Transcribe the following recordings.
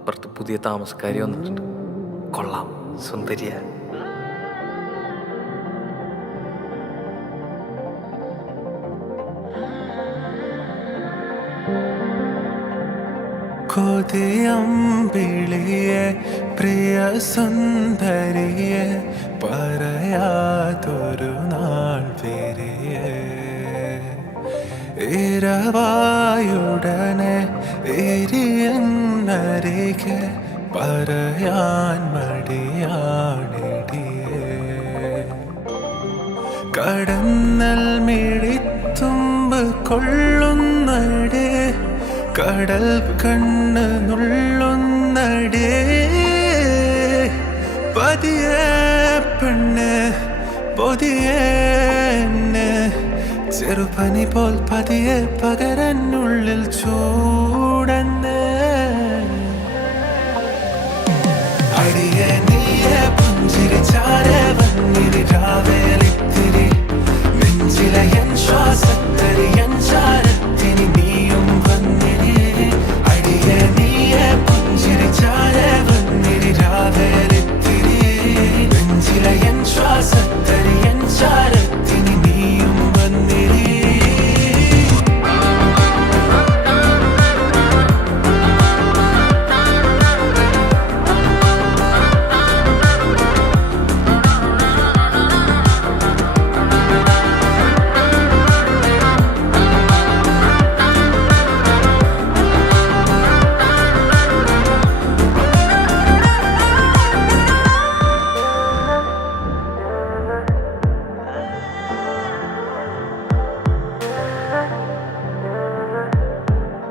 അപ്പുറത്ത് പുതിയ താമസക്കാരി വന്നിട്ടുണ്ട്. കൊള്ളാം, സുന്ദരിയ. കൊതിയമ്പിളിയെ പ്രിയ സുന്ദരിയെ പറയാതൊരു നാൾ വരിയെ ഇരവായുടനെ എരിയെന്നരികെ പറയാൻ മടിയാണിടിയേ കടന്നൽ മിഴിത്തുമ്പ് കൊള്ളുന്നടേ കടൽ കണ്ണ് നുള്ളുന്നടേ പതിയെ പെണ്ണ് പൊതിയെ ചെറുപനി പോൽ പതിയെ പകരനുള്ളിൽ ചൂടന്ന് അടിയെ നീയെ പുഞ്ചിരിച്ചാരെ വന്നിരി രാവേലിത്തിരി നെഞ്ചിലെ എൻ ശ്വാസത്തരി എൻ ചാരത്തിനി നീയും വന്നിരി അടിയെ നീയെ പുഞ്ചിരിച്ചാരെ വന്നിരി രാവേലിത്തിരി നെഞ്ചിലെ എൻ ശ്വാസത്തരി എൻ ചാരത്തിനി നീയും വന്നിരി.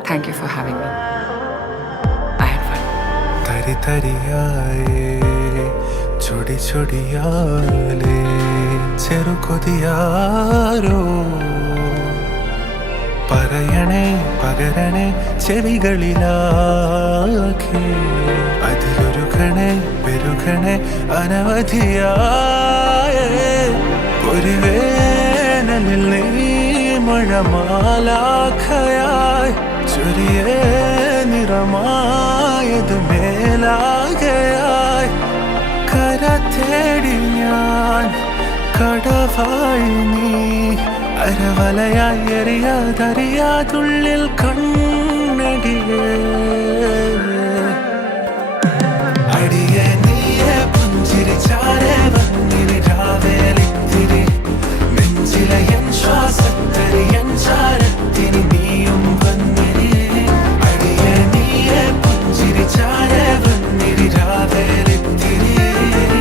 Thank you for having me. I had fun. തരി തരിയായേ ചൊടി ചൊടിയാലേ ചെറുകൊതിയാരോ പറയണേ പകരണേ ചെവികളിലാകെ അതിലൊരുകണേ പെരുകണേ അനവധിയായേ ഒരു വേനലിൽ നീ മഴമാലാഖയായി ചൊരിയേ നിറമായത് മേലാകയായി കര തേടി ഞാൻ കടവായി നീ അരവലയായി എറിയാതറിയാതുള്ളിൽ കണ്ണടിയേ അടിയെ നീയെ പുഞ്ചിരിച്ചാരെ വന്നിരി രാവേലിത്തിരി നെഞ്ചിലെ എൻ ശ്വാസത്തരി എൻ ചാരത്തിനി നീയും വന്നിരി അടിയെ നീയെ പുഞ്ചിരിച്ചാരെ വന്നിരി രാവേലിത്തിരി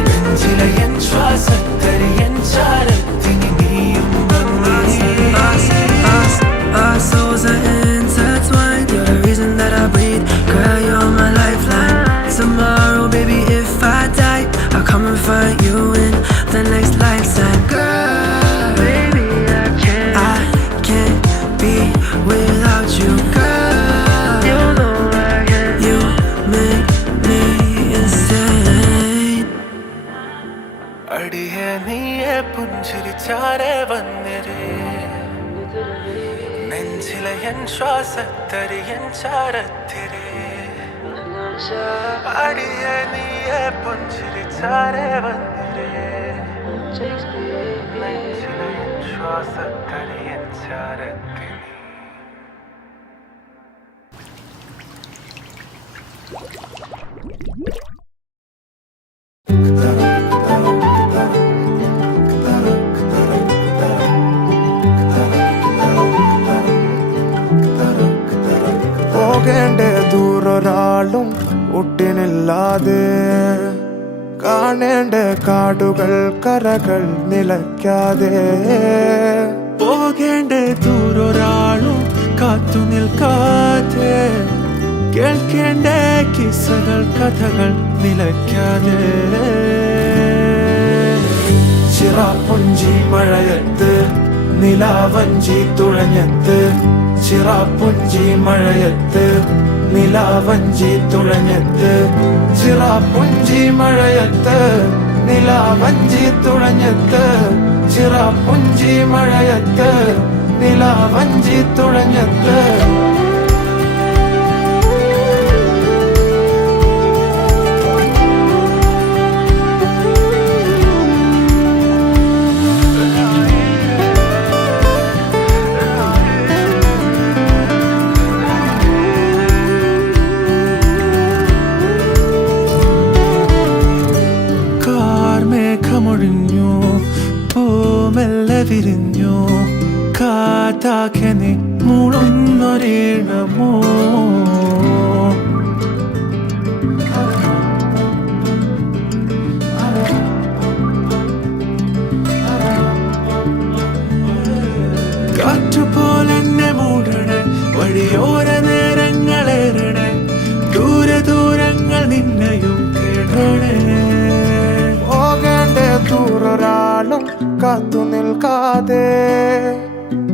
നെഞ്ചിലെ എൻ ശ്വാസത്തരി എൻ ചാരത്തിനി നീയും വന്നിരി. Our souls are intertwined. You're the reason that I breathe. Girl, you're my lifeline. Tomorrow, baby, if I die, I'll come and find you in the next lifetime. Girl, baby, I can't be without you. Girl, you know I can't. You make me insane. അടിയെ നീയെ പുഞ്ചിരിച്ചാരെ വന്നിരി നെഞ്ചിലെ N ശ്വാസത്തരി N ചാരത്തിരി അടിയെ നീയെ പുഞ്ചിരിച്ചാരെ വന്നിരി നെഞ്ചിലെ N ശ്വാസത്തരി N ചാരത്തിരി. പോകേണ്ട ദൂരൊരാളും ഒട്ടിനില്ലാതെ കാണേണ്ട കാടുകൾ കരകൾ നിലയ്ക്കാതെ പോകേണ്ട ദൂരൊരാളും കാത്തു നിൽക്കാതെ കേൾക്കേണ്ട കിസ്സകൾ കഥകൾ നിലയ്ക്കാതെ ചിറാപ്പുഞ്ചി മഴയത്ത് നിലാവഞ്ചി തുഴഞ്ഞത്ത് ചിറാപ്പുഞ്ചി മഴയത്ത് നിലാവഞ്ചി തുഴഞ്ഞത്ത് ചിറാപ്പുഞ്ചി മഴയത്ത് നിലാവഞ്ചി തുഴഞ്ഞത്ത് ചിറാപ്പുഞ്ചി മഴയത്ത് നിലാവഞ്ചി തുഴഞ്ഞത്ത് വിരിഞ്ഞു കാതാകെ നീ മൂളുന്നൊരീണമോ കാറ്റുപോലെന്നെ മൂടണേ വഴിയോര നേരങ്ങളേറണേ ദൂരെ ദൂരങ്ങൾ നിന്നെയും കേടണേ പോകേണ്ട ദൂരൊരാളും കാത്തു നിൽക്കാതെ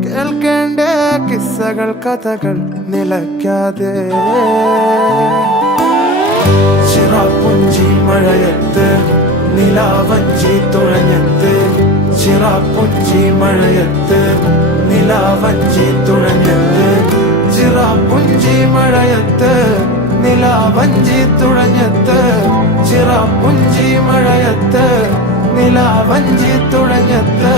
കേൾക്കേണ്ട കിസ്സകൾ കഥകൾ നിലയ്ക്കാതെ ചിറാപ്പുഞ്ചി മഴയത്ത് നിലാവഞ്ചി തുഴഞ്ഞത്ത് ചിറാപ്പുഞ്ചി മഴയത്ത് നിലാവഞ്ചി തുഴഞ്ഞത്ത് ചിറാപ്പുഞ്ചി മഴയത്ത് നിലാവഞ്ചി തുഴഞ്ഞത്ത് ചിറാപ്പുഞ്ചി മഴയത്ത് നിലാവഞ്ചി തുഴഞ്ഞത്ത്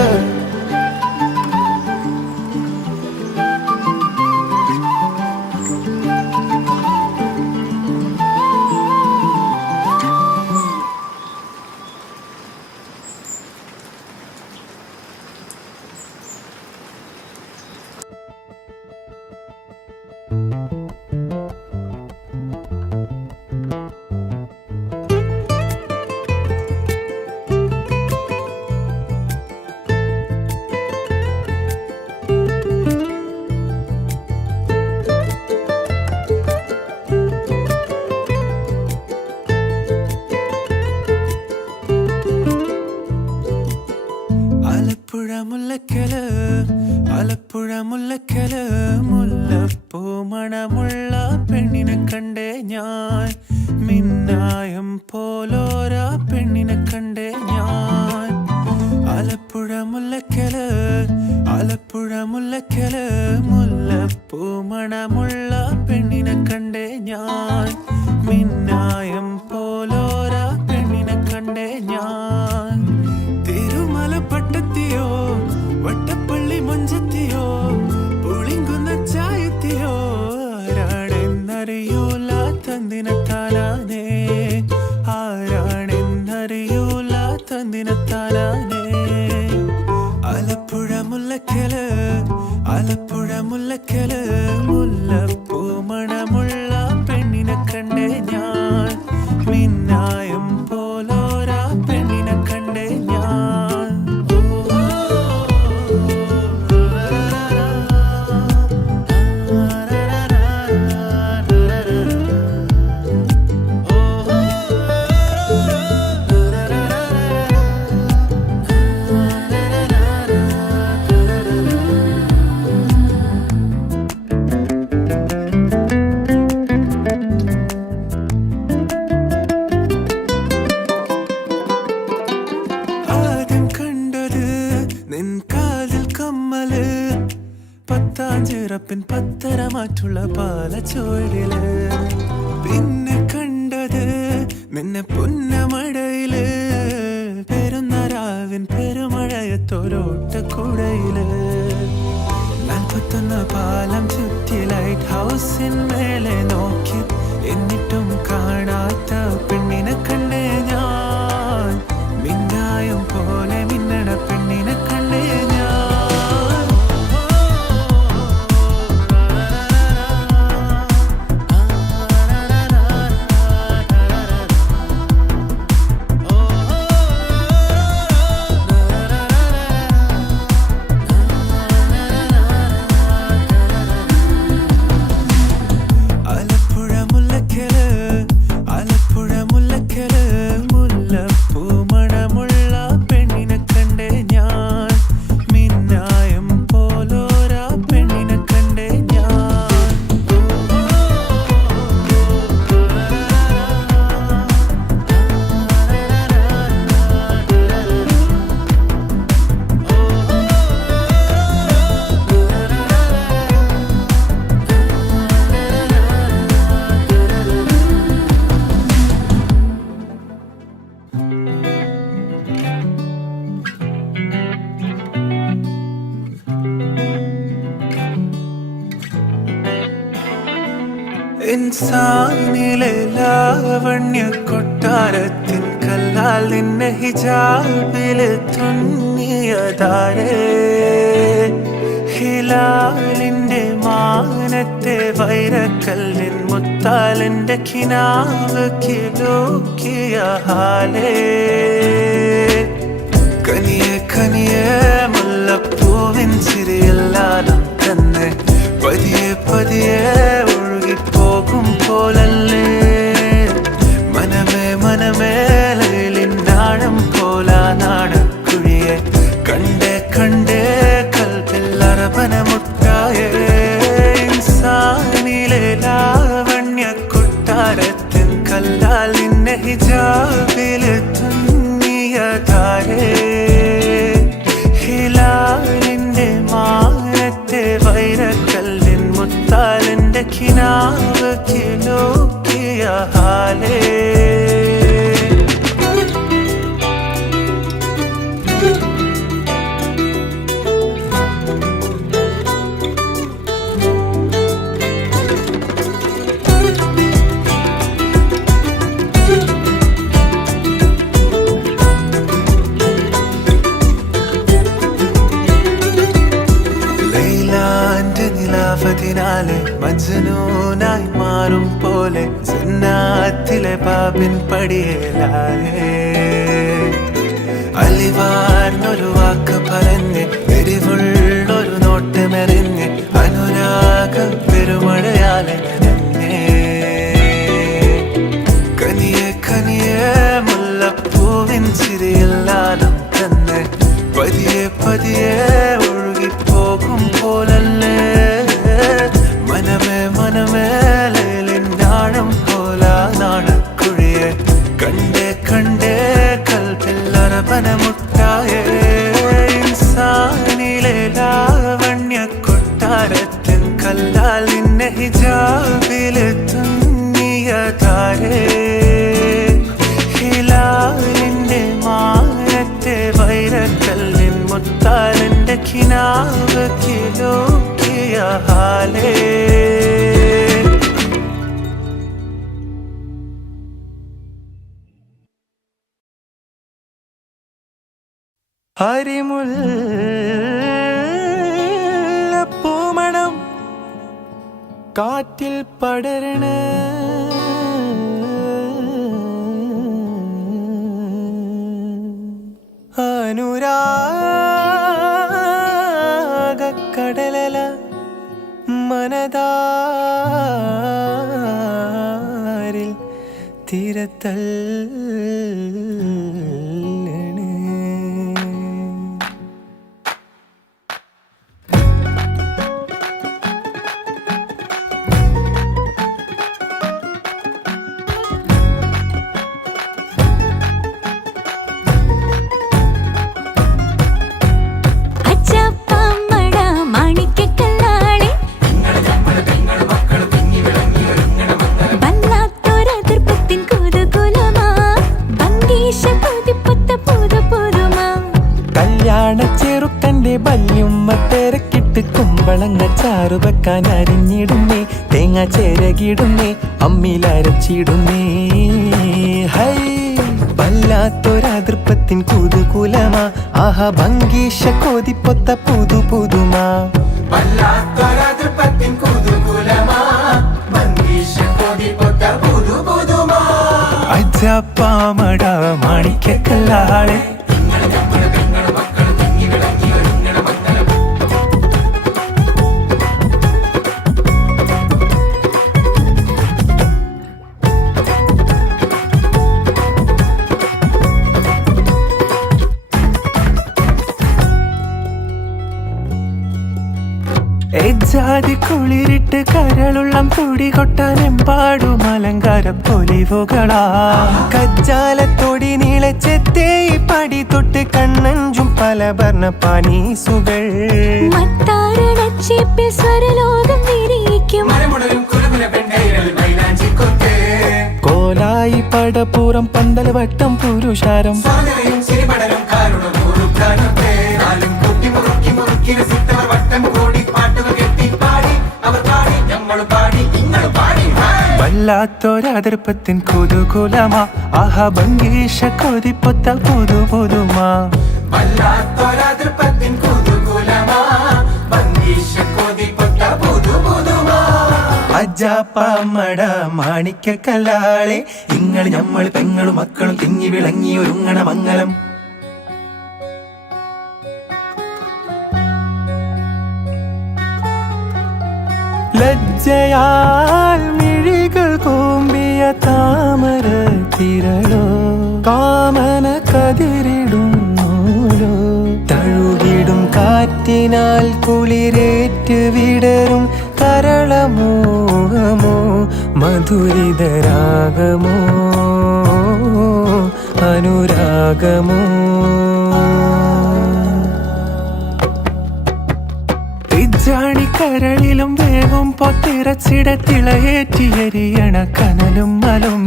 ആലപ്പുഴ മുല്ലക്കല് മുല്ലപ്പൂ മണമുള്ള പെണ്ണിനെ കണ്ടേ ഞാൻ മിന്നായം പോലോരാ പെണ്ണിനെ കണ്ടേ ഞാൻ ആലപ്പുഴ മുല്ലക്കല് മുല്ലപ്പൂ മണമുള്ള പെണ്ണിനെ കണ്ടേ ഞാൻ മിന്നായം പോലോരാ പെണ്ണിനെ കണ്ടേ ഞാൻ തിരുമല പട്ടത്തിയോ വട്ടപ്പള്ളി മഞ്ചത്തിയോ പുളിങ്കുന്ന ചായത്തിയോ ആരാണെന്നറിയൂല തന്തിനത്താനാനേ ആരാണെന്നറിയൂല തന്തിനത്താനാനേ ആലപ്പുഴ മുല്ലക്കല് മുല്ലപ്പൂ മണമുള്ള പെണ്ണിനെ കണ്ടേ ഞാൻ മിന്നായം പോലോരാ പെണ്ണിനെ കണ്ടേ ഞാൻ പത്താഞ്ചിറപ്പിൻ പത്തര മാറ്റുള്ള പാലച്ചോഴില് പിന്നെ കണ്ടത് നിന്നെ പുന്നമടയില് പെരുന്നരാവിൻ പെരുമഴയത്തോരോട്ടക്കുടയില് 41 പാലം ചുറ്റി ലൈറ്റ് ഹൗസിൻ മേലെ നോക്കി എന്നിട്ടും കാണാത്ത പെണ്ണിനെ കണ്ടേ ഞാൻ മിന്നായം പോലെ മിന്നണ പെണ്ണിനെ കണ്ടേ ഞാൻ ഇൻസാനിലെ ലാവണ്യ കൊട്ടാരത്തിൻ കല്ലാൽ നിന്നെ ഹിജാബില് തുന്നിയതാരേ ഹിലാലിന്റെ മാനത്തെ വൈരക്കല്ലിൻ മുത്താലിന്റെ കിനാവ് കിലോക്കിയ ഹാലേ കനിയെ കനിയെ മുല്ലപ്പൂവിൻ ചിരിയെല്ലാം തന്നെ പതിയെ പതിയെ ഒഴുകിപ്പോകും പോലല്ലേ മനമേ മനമേ ലൈലിനാഴം പോലാ നാടക്കുഴിയെ കണ്ടേ കണ്ടേ കൽപ്പിൽ അറബനമുട്ടായേ ഇൻസാനിലെ ലാവണ്യ കൊട്ടാരത്തിൻ കല്ലാൽ നിന്നെ ഹിജാബിൽ തുന്നിയ താരേ ഹിലാലിന്റെ മാനത്തെ വൈരക്കല്ലിൻ മുത്താലിന്റെ കിനാവ് കിലോക്കിയ ഹാലേ നിലാവതിനാലെ മജ്നൂനായി മാറും പോലെ ജന്നാത്തിലെ ബാബിൻ പടിയേലാലേ അലിവാർന്നൊരു വാക്ക് പറഞ്ഞ് എരിവുള്ളൊരു നോട്ടമെറിഞ്ഞ് അനുരാഗ പെരുമഴയാലെ നനഞ്ഞേ കനിയെ കനിയെ മുല്ലപ്പൂവിൻ ചിരിയെല്ലാം തന്നെ പതിയെ പതിയെ ഒഴുകിപ്പോകും പോലല്ലേ മനമേ മനമേ ലൈലിനാഴം പോലാ നാടക്കുഴിയെ കണ്ടേ കണ്ടേ കൽപ്പിൽ അറബനമുട്ടായേ ഇൻസാനിലെ ലാവണ്യ കൊട്ടാരത്തിൻ കല്ലാൽ നിന്നെ ഹിജാബിൽ തുന്നിയ താരേ ഹിലാലിന്റെ മാനത്തെ വൈരക്കല്ലിൻ മുത്താലിന്റെ കിനാവ് കിലോക്കിയ ഹാലേ ഹരിമുല്ലപ്പൂമണം കാറ്റിൽ പടരണ അനുരാഗക്കടലല മനതാരിൽ തീരത്തൽ ചെറുക്കന്റെ ബല്യുമ്മ തിരക്കിട്ട് കുമ്പളങ്ങ ചാറു വെക്കാൻ അരിഞ്ഞിടുന്നേ തേങ്ങ ചേരകിടുന്നേ അമ്മിലരച്ചിടുന്നേ ഹൈ വല്ലാത്തൊരതൃപ്പത്തിൻ കുതുകുലമാ ആഹ ഭംഗീഷ കോതിപ്പൊത്ത പുതു പുതുമാ വല്ലാത്തൊരതൃപ്പത്തിൻ കുതുകുലമാ ഭംഗീഷ കോതിപ്പൊത്ത പുതു പുതുമാ അജപ്പാമട മാണിക്കല്ലാളെ ജാതി കുളിരിട്ട് കരളുള്ളം കൂടി കൊട്ടാനെമ്പാടും അലങ്കാര പൊലിവുകളാ കജ്ജാലത്തോടി നീളച്ചെത്തേ പടി തൊട്ട് കണ്ണഞ്ചും പല വർണ്ണ പാനീസുകൾ കോലായി പടപ്പൂറം പന്തൽ വട്ടം പുരുഷാരം വല്ലാത്തൊരതൃപ്പത്തിൻ കുതുകുലമാ ആഹ ഭംഗീഷ കൊതിപ്പൊത്ത പുതു പുതുമാ വല്ലാത്തൊരതൃപ്പത്തിൻ കുതുകുലമാ ഭംഗീഷ അജാപ്പാമട മാണിക്കല്ലാളെ ഇങ്ങൾ ഞമ്മൾ പെങ്ങളും മക്കളും തിങ്ങി വിളങ്ങി ഒരുങ്ങണ മംഗലം. ലജ്ജയാൽ മിഴികൾ കൂമ്പിയ താമര തിരളോ കാമന കതിരിടുന്നൂലോ തഴുകിടും കാറ്റിനാൽ കുളിരേറ്റ് വിടരും കരളമോഹമോ മധുരിതരാഗമോ അനുരാഗമോ ജാണിക്കരളിലും വേവും പൊത്തിറച്ചിട തിളയേറ്റിയരിയണ കനലും മലും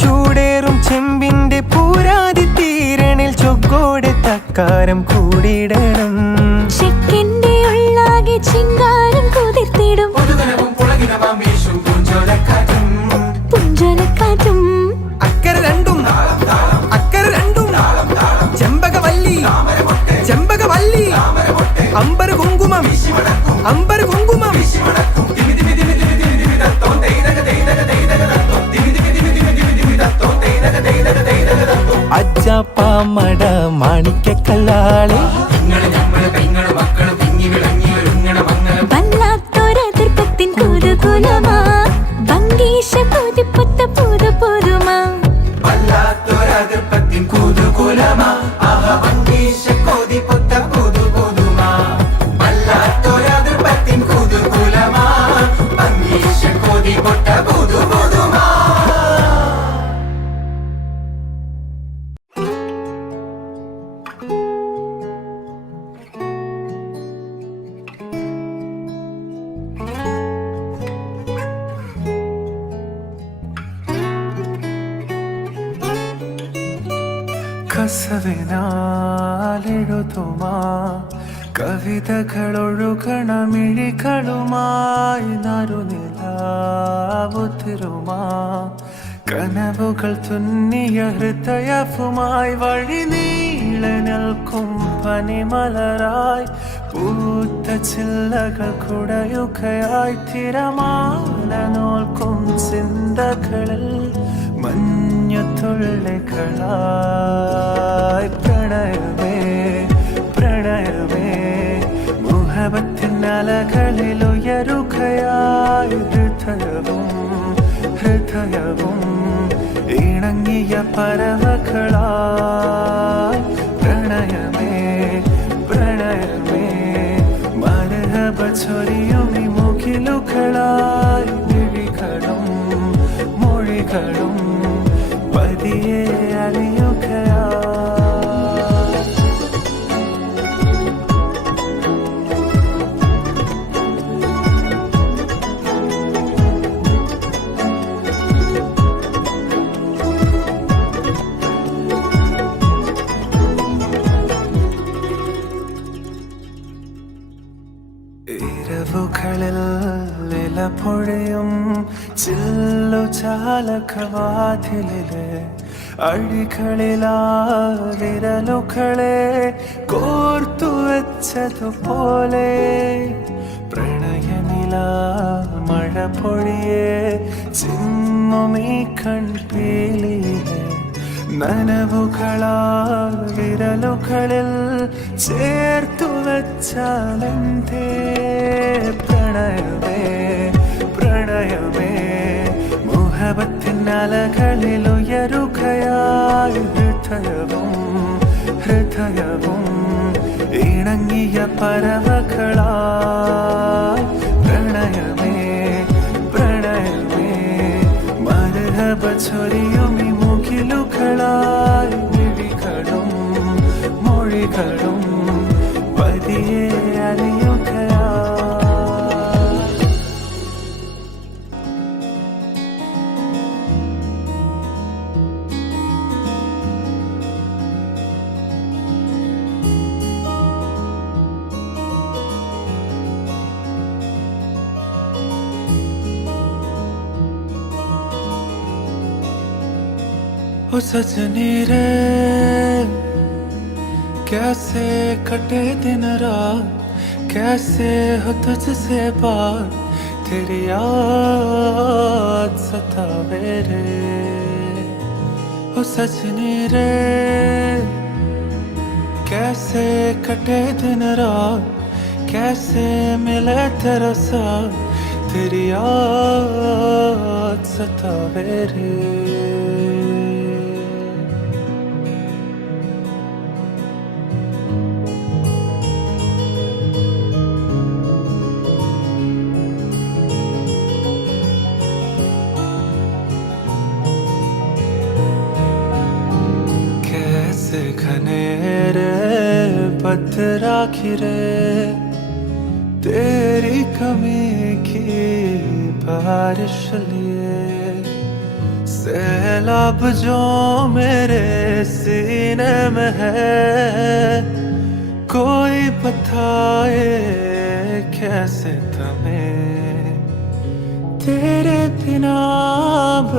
ചൂടേറും ചെമ്പിന്റെ പൂരാതി തീരണിൽ ചൊക്കോടെ തക്കാരം കൂടിയിടണം. ചെക്കിന്റെ ഉള്ളാകെ ചിങ്കാരം കുതിർത്തിടും പുഞ്ചലക്കാറ്റും അക്കര രണ്ടും ചെമ്പകവല്ലി ചെമ്പകവല്ലി അമ്പര കുങ്കുമം അജാപ്പാമട മാണിക്കല്ലാളെ വല്ലാത്തൊരതിർപ്പത്തിൻ കുതുകുലമാ ഭംഗീശ കൊതിപ്പൊത്ത പുതു പുതുമാ വല്ലാത്തൊരതിർപ്പത്തിൻ കുതുകുലമാ ആഹാ ഭംഗീശ കൊതിപ്പൊത്ത പുതു പുതുമാ വല്ലാത്തൊരതിർപ്പത്തിൻ കുതുകുലമാ ഭംഗീശ കൊതിപ്പൊത്ത പുതു പുതുമാ. കസവിനാലെഴുതുമാ കവിതകളൊഴുകണ മിഴികളുമായി നറുനിലാവുതിരുമാ കനവുകൾ തുന്നിയ ഹൃദയവുമായി വഴി നീളെ നിൽക്കും പനിമലരായി പൂത്ത ചില്ലകൾ കുടയുകയായി തിരമാല നോൽക്കും ചിന്തകളിൽ മഞ്ഞത്തുള്ളികളായി പ്രണയമേ പ്രണയമേ മുഹബത്തിൻ അലകളിൽ ഉയരുകയായി ഹൃദയവും ഇണങ്ങിയ പറവകളായി പ്രണയമേ പ്രണയമേ മരഹബ ചൊരിയും ഈ മുഖിലുകളായി വിഴികളും മൊഴികളും പതിയെ അലിയുകയാ. ഇരവുകളിൽ ഇലപൊഴിയും ചില്ലു ചാലകവാതിലിലെ അഴികളിലാ വിരലുകളെ കോർത്തു വെച്ചതുപോലെ പ്രണയനില മഴ പൊഴിയെ ചിമ്മുമീ കൺപീലിയിലെ നനവുകളാ വിരലുകളിൽ ചേർത്തു വെച്ചാലെന്തേ പ്രണയമേ പ്രണയമേ മുഹബത്തിൻ അലകളിൽ ഉയരുകയായി ഹൃദയവും ഇണങ്ങിയ പറവകളായി പ്രണയമേ പ്രണയമേ മരഹബ ചൊരിയും ഈ മുഖിലുകളായി വിഴികളും മൊഴികളും പതിയെ അലിയുകയാ. ओ सजनी रे कैसे कटे दिन रात कैसे हो तुझसे बात तेरी याद सतावे रे ओ सजनी रे कैसे कटे दिन रात कैसे मिले तेरा साथ तेरी याद सतावे रे घनेरे पत्थरा खिरे तेरी कमी की बारिश लिए सैलाब जो मेरे सीने में है कोई बताए कैसे तुम्हें तेरे बिना अब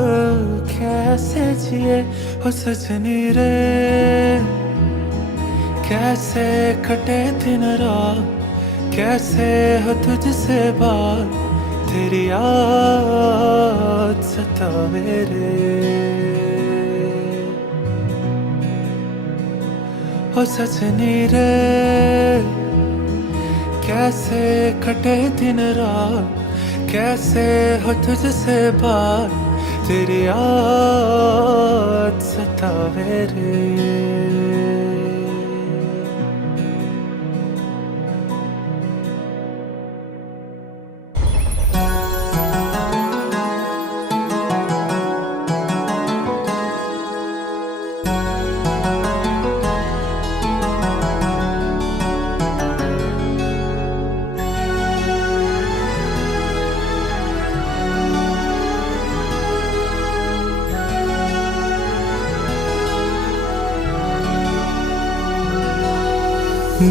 कैसे जिए ओ सजनी रे कैसे कटे दिन रात कैसे हो तुझसे बात तेरी याद सतावे रे ओ सजनी रे कैसे कटे दिन रात कैसे हो तुझसे बात तेरी याद सतावे रे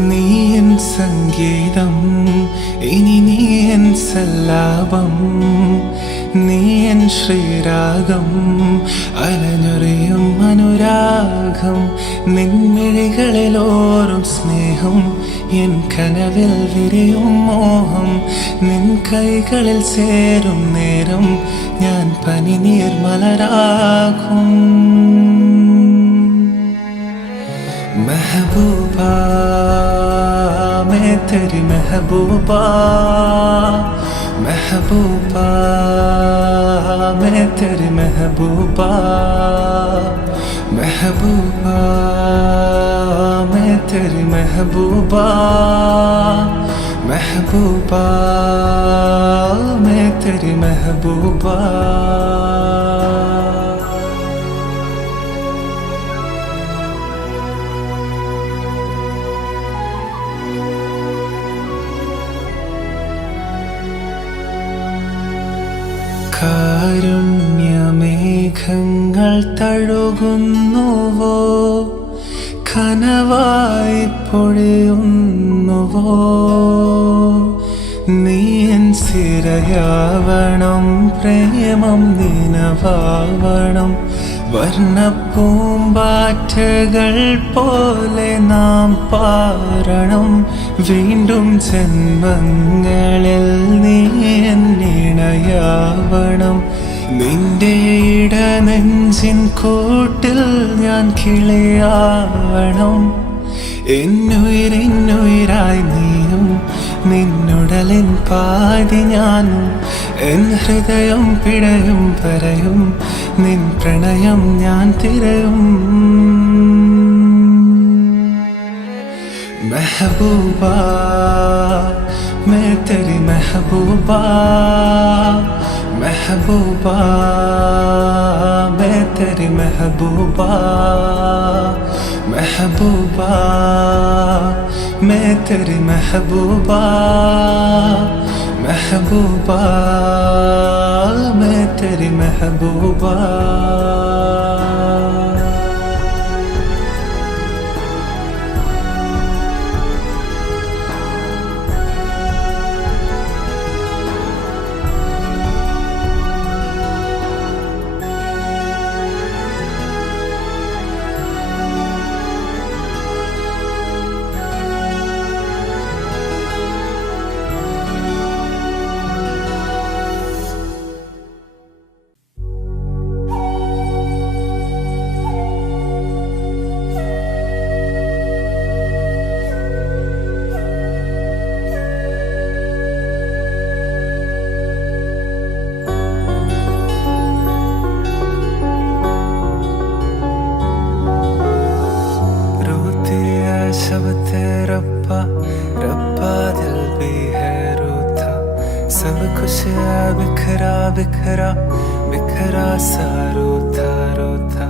നീയൻ സംഗീതം ഇനി നീയൻ സല്ലാപം നീയൻ ശ്രീരാഗം അലഞ്ഞൊറിയും അനുരാഗം നിൻമിഴികളിലോറും സ്നേഹം എൻ കനവിൽ വിരിയും മോഹം നിൻ കൈകളിൽ ചേരും നേരം ഞാൻ പനിനീർ മലരാകും महबूबा मैं तेरी महबूबा महबूबा मैं तेरी महबूबा महबूबा मैं तेरी महबूबा महबूबा मैं तेरी महबूबा കാരുണ്യമേഘങ്ങൾ തഴുകുന്നുവോ കനവായി പൊഴിയുന്നുവോ നീയൻ സിരയാവണം പ്രേമം നിനവാവണം വർണ്ണപ്പൂമ്പാറ്റകൾ പോലെ നാം പാരണം വീണ്ടും ജന്മങ്ങളിൽ നീ എന്നിണയാവണം നിന്റെ ഇടനെഞ്ചിൻ കൂട്ടിൽ ഞാൻ കിളിയാവണം എന്നുയിരായി നീയും നിന്നുടലിൻ പാതി ഞാനും എൻ ഹൃദയം പിടയും പറയും നിൻ പ്രണയം ഞാൻ തിരയും മെഹബൂബാ मैं तेरी महबूबा महबूबा मैं तेरी महबूबा महबूबा मैं तेरी महबूबा महबूबा मैं तेरी महबूबा खुशियाँ बिखरा बिखरा बिखरा सा रोता रोता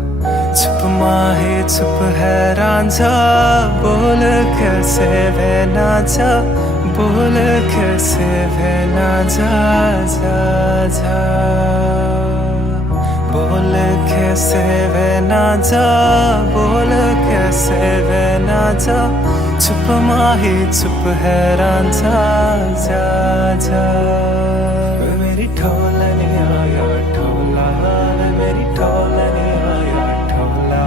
चुप माहे चुप है रांझा बोल कैसे वे ना जा बोल कैसे वे ना जा जा जा बोल कैसे वे ना जा बोल कैसे वे ना जा चुप माही चुप है रांझा जा जा वे मेरी ढोलनी आया ढोला वे मेरी ढोलनी आया ढोला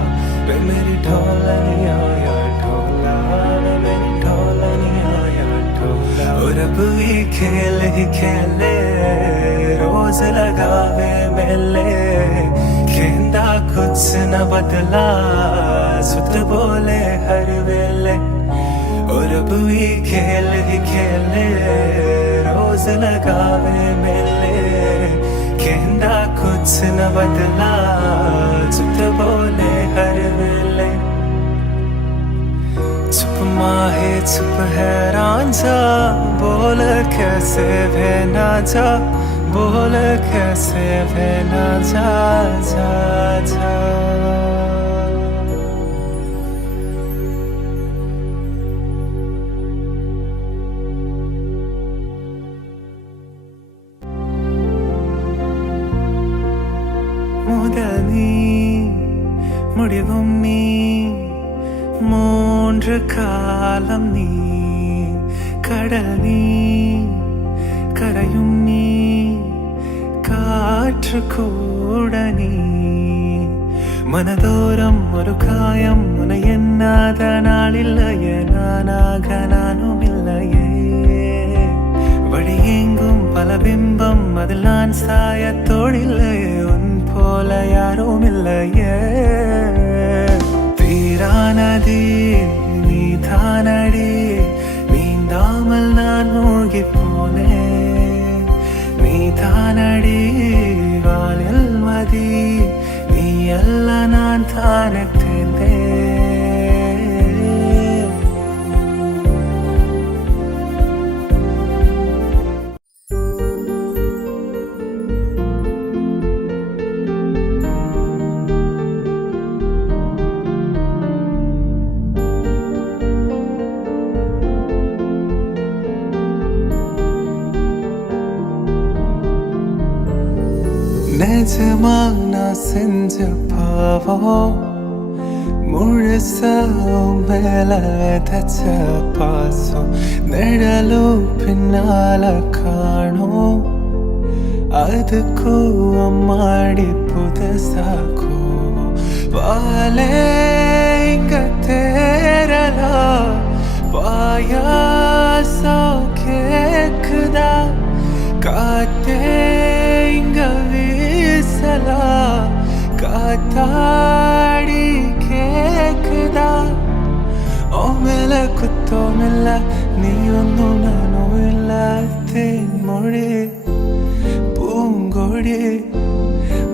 वे मेरी ढोलनी आया ढोला वे मेरी ढोलनी आया ढोला और अब भी खेल ही खेले रोज लगावे मेले खेंदा कुछ न बदला सुत बोले हर वेले और अब भी खेल ही खेले रोज लगावे मेले कहना कुछ न बदला चुप बोले हर वेले चुप माहे चुप है रांझा बोल कैसे वे ना जा बोल कैसे वे ना जा जा जा முதல் நீ முடிவும் நீ மூன்று காலம் நீ கடல் நீ கரையும் நீ காற்று கூட நீ மனதோரம் ஒரு காயம் உன்னை எண்ணாத நாளில்லையே நானாக நானும் இல்லையே வழியெங்கும் பல பிம்பம் அதில் நான் சாயத்தோடில்லையே உன் போல யாரும் இல்லையே தீரானதி நீ தானடி நீந்தாமல் நான் மூழ்கி போனேன் நீ தானடி வானில் மதி நீ அல்ல நான் தானே தேர்ந்தேன் நிஜமா நான் செஞ்ச பாவம் முழுசா மேல தச்ச பாசம் நிழலும் பின்னால காணும் அதுக்கும் அம்மாடி புதுசா கோவம் வாலே இங்க தேரலா பாயாசம் கேக்குதா காத்தே இங்க வீசலா காத்தாடி கேக்குதா ஓ மேல குத்தோமில்ல நீ ஒன்னும் நானும் இல்ல தேன்மொழி பூங்கொடி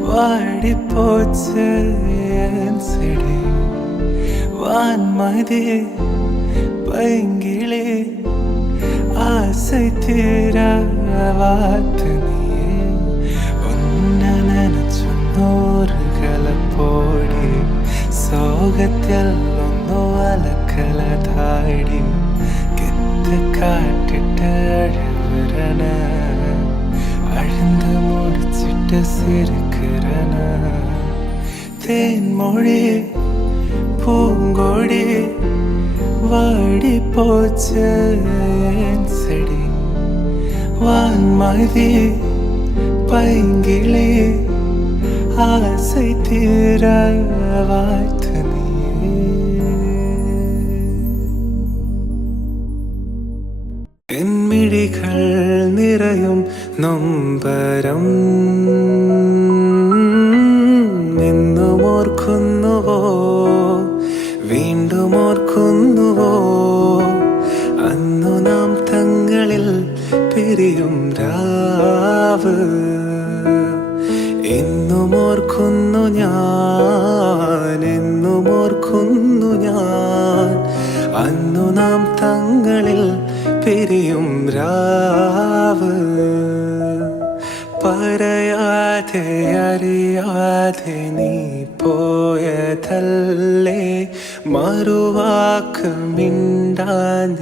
வாடி போச்சு என் செடி வான்மதி பைங்கிளி ஆசை தீர வாத்து நீயே உன்னை நினைச்சு நூறுகளை போடி சோகத்தில் ஒന്നു அலக்கல தாடி கெத்து காட்டிட்டு அழுவுறன அழுந்து முடிச்சிட்டு சிரிக்கிறன தேன்மொழி பூங்கொடி வாடி போச்சு என் செடி வான்மதி பைங்கிளி ஆசை தீர வாழ்த்து நீயே என் மிழிகள் நிறையும் നൊമ്പരം എന്നും ഓർക്കുന്നുവോ വീണ്ടും ഓർക്കുന്നുവോ അന്നു നാം തങ്ങളിൽ പിരിയും രാവ് എന്നും ഓർക്കുന്നു ഞാൻ എന്നും ഓർക്കുന്നു ഞാൻ അന്നു നാം തങ്ങളിൽ പിരിയും രാവ് പറയാതെ അറിയാതെ നീ പോയതല്ലേ, മറുവാക്ക് മിണ്ടാഞ്ഞതല്ലേ,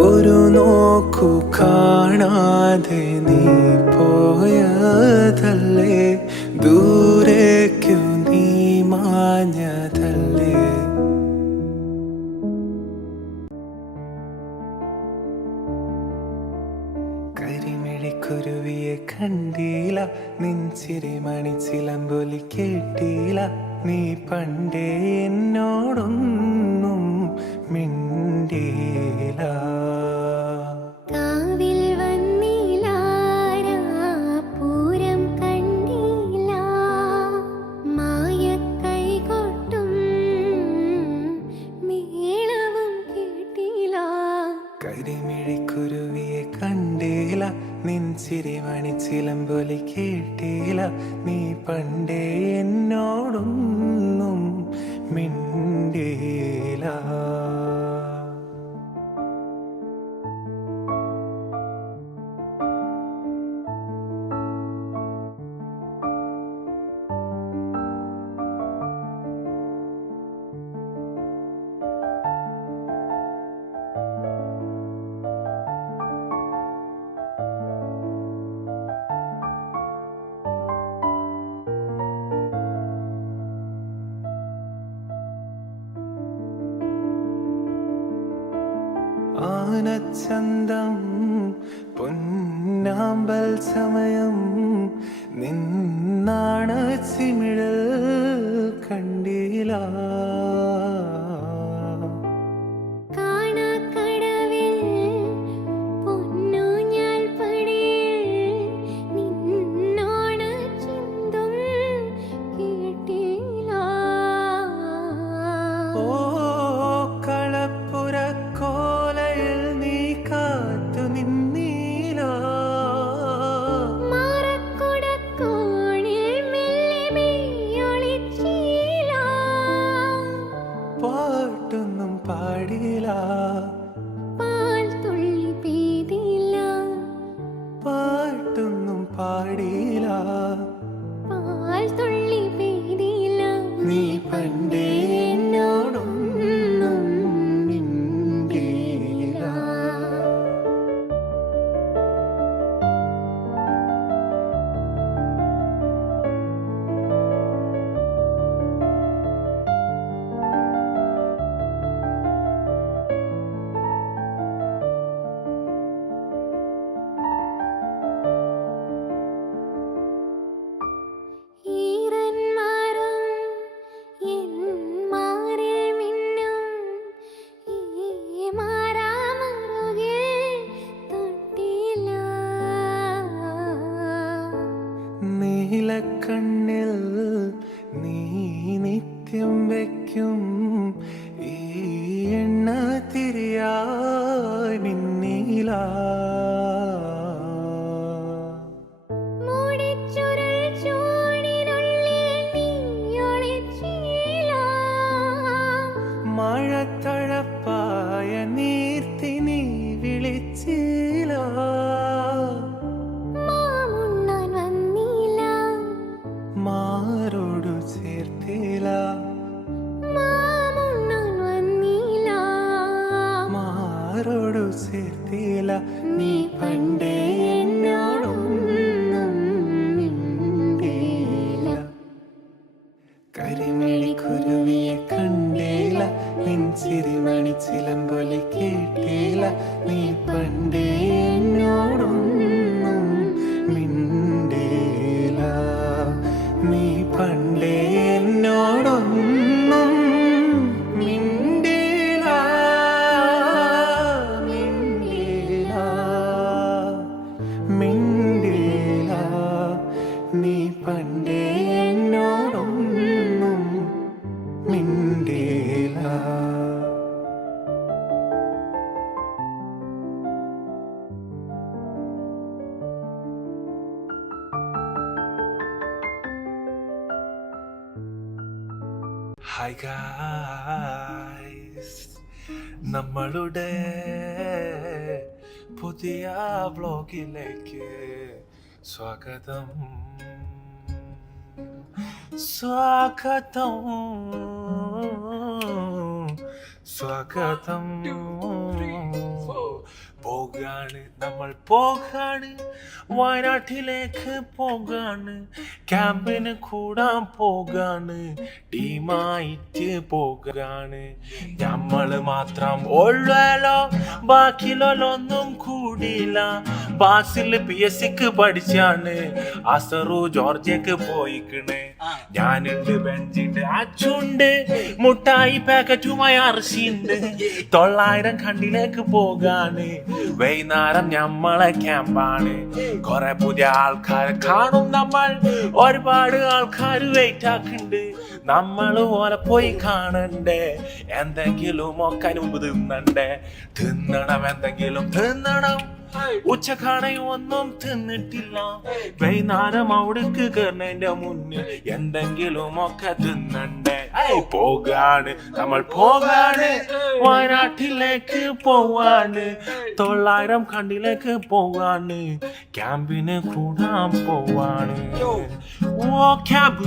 ഒരു നോക്കു കാണാതെ നീ പോയതല്ലേ, ദൂരേക്കു നീ മാഞ്ഞതല്ലേ. കരിമിഴിക്കുരുവിയെ കണ്ടീല, നെഞ്ചിരി മണിച്ചിലമ്പൊലി കേട്ടീല, നീ പണ്ടേ എന്നോടൊന്നും മിണ്ടീല. കാവിൽ വന്നിലാരാ പൂരം കണ്ടില്ല, മായക്കൈ കൊട്ടും മേളവും കേട്ടില്ല. കരിമിഴിക്കുരുവിയെ കണ്ടീല, നെഞ്ചിരി മണിച്ചിലമ്പൊലി കേട്ടീല, നീ പണ്ടേ എന്നോടൊന്നും മിണ്ടീല. ആനച്ചന്തം പൊന്നാമ്പൽ സമയം നിന്നാണ ചിമിഴൽ കണ്ടില്ല. പാട്ടൊന്നും പാടില്ല, പാൽത്തുള്ളി പെയ്തില്ല, പാട്ടൊന്നും പാടില്ല, പാൽത്തുള്ളി പെയ്തില്ല. നീ പണ്ടേ എന്നോടൊന്നും മിണ്ടിയില്ല. നീലക്കണ്ണിൽ നീ നിത്യം വയ്ക്കും ഈ എണ്ണ തിരിയായി മിന്നീല. മഴത്തഴപ്പായ നീർത്തി നീ വിളിച്ചില്ല, മാരോടു ചേർത്തില്ല, മാരോടു ചേർത്തില്ല, നീ പണ്ടേ എന്നോടൊന്നും മിണ്ടിയില്ല. കരിമിഴിക്കുരുവിയെ കണ്ടില്ല, നെഞ്ചിരി മണിച്ചിലമ്പൊലി കേട്ടില്ല, നീ പണ്ടേ എന്നോടൊന്നും മിണ്ടിയില്ല, നീ പണ്ടേ എന്നോടൊന്നും മിണ്ടിയില്ല, മിണ്ടിയില്ല, മിണ്ടിയില്ല, നീ പണ്ടേ എന്നോടൊന്നും മിണ്ടിയില്ല. ഹായ് ഗായ്സ്, നമ്മളുടെ പുതിയ ബ്ലോഗിലേക്ക് സ്വാഗതം സ്വാഗതം സ്വാഗതം പോകാണ് നമ്മൾ പോകാണ് വയനാട്ടിലേക്ക് പോകാണ് ക്യാമ്പിന് കൂടാൻ പോകാണ് ടീമായിട്ട് പോകാണ് നമ്മള് മാത്രം ഉള്ളല്ലോ ബാക്കിയുള്ളൊന്നും കൂടിയില്ല ബാസിൽ PSCക്ക് പഠിച്ചാണ് അസറു ജോർജിയക്ക് പോയിക്കണ് ഞാനുണ്ട് ബെഞ്ചിണ്ട് അച്ചുണ്ട് മുട്ടായി പാക്കറ്റുമായി അർശിണ്ട് 900 കണ്ടിലേക്ക് പോകാണ് വൈകുന്നേരം ഞമ്മളെ ക്യാമ്പാണ് കുറെ പുതിയ ആൾക്കാരെ കാണും നമ്മൾ ഒരുപാട് ആൾക്കാർ വെയിറ്റ് ആക്കുന്നുണ്ട് നമ്മൾ ഓലെ പോയി കാണണ്ടേ എന്തെങ്കിലും ഒക്കെ മുമ്പ് തിന്നണം എന്തെങ്കിലും തിന്നണം ഉച്ചക്കാണയും ഒന്നും തിന്നിട്ടില്ല വൈകുന്നേരം അവിടേക്ക് കയറുന്നതിന്റെ മുന്നേ എന്തെങ്കിലും ഒക്കെ തിന്നണ്ടേ പോകാണ് നമ്മൾ പോകാണ് വയനാട്ടിലേക്ക് പോവാണ് 900 കണ്ടിലേക്ക് പോവാണ് ക്യാമ്പിന് കൂടാൻ പോവാണ് ഓ ക്യാമ്പ്